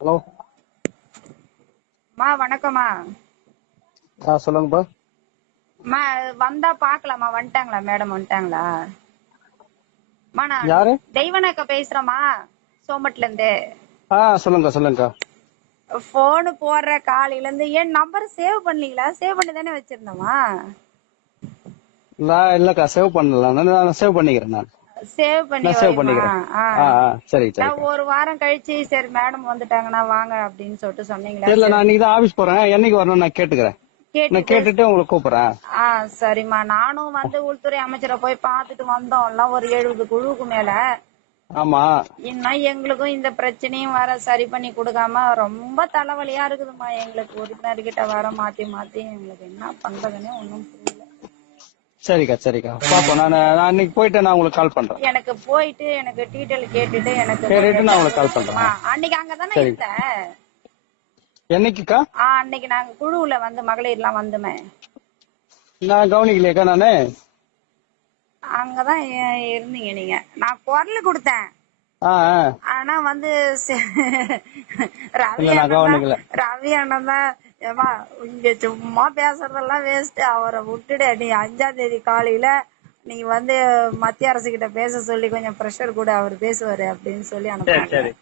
Hello. வணக்கம்மா. சொல்லுங்கப்பா. வந்தா பாக்கலாமா? வந்துட்டாங்களா மேடம்? வந்துட்டாங்களா? நான் யாரு? தெய்வனக்கா பேசுறேம்மா, சோமட்ல இருந்து. சொல்லுங்கக்கா. போன் போடுற காலையில இருந்து என் நம்பர் சேவ் பண்ணீங்களா? சேவ் பண்ணி தானே வச்சிருந்தோமா? இல்லக்கா, சேவ் பண்ணல. நான் சேவ் பண்ணிக்கிறேன். சேவ் பண்ணி நான் சேவ் வைமா. பண்ணிக்கிறேன். சரி. நான் ஒரு வாரம் கழிச்சு சரி மேடம் வந்துட்டாங்கன்னா வாங்க அப்படின்னு சொல்லிட்டு சொன்னீங்களா? இல்ல, சரி, நான் இன்னைக்கு தான் ஆபீஸ் போறேன். என்னைக்கு வரணும் நான் கேட்டுக்கிறேன். நான் கேட்டுட்டு உங்களுக்கு கூப்பிடுறேன். சரிம்மா. நானும் வந்து உள்துறை அமைச்சரை போய் பார்த்துட்டு வந்தோம். எல்லாம் ஒரு 70 குழுவுக்கு மேல. ஆமா. இன்னும் எங்களுக்கும் இந்த பிரச்சனையும் வர சரி பண்ணி கொடுக்காம ரொம்ப தலைவலியா இருக்குதுமா. எங்களுக்கு உறுப்பினர்கிட்ட வர மாத்தி மாத்தி எங்களுக்கு என்ன பண்றதுன்னே ஒண்ணும் புரியல. சரிக்கா. பாப்போம். நான் இன்னைக்கு போயிட்டு நான் உங்களுக்கு கால் பண்றேன். எனக்கு போயிட்டு எனக்கு டீட்டெயில் கேட்டுட்டு நான் உங்களுக்கு கால் பண்றேன். அன்னைக்கு அங்கதானே இருந்தேன். என்னைக்குக்கா? அன்னைக்கு நாங்க குழுவுல வந்து மகளிர் எல்லாம் வந்துமே. நான் கவனிக்கலையக்கா. நானு அங்கதான் இருந்தீங்க நீங்க. நான் குரல் கொடுத்தேன். ஆனா வந்து ரவி அண்ணன் தான் ஏமா இங்க சும்மா பேசுறதெல்லாம் வேஸ்ட். அவரை விட்டுடு. நீ 5ஆம் தேதி காலையில நீ வந்து மத்திய அரசு கிட்ட பேச சொல்லி கொஞ்சம் பிரஷர் கூட அவர் பேசுவாரு அப்படின்னு சொல்லி அனுப்புறாங்க.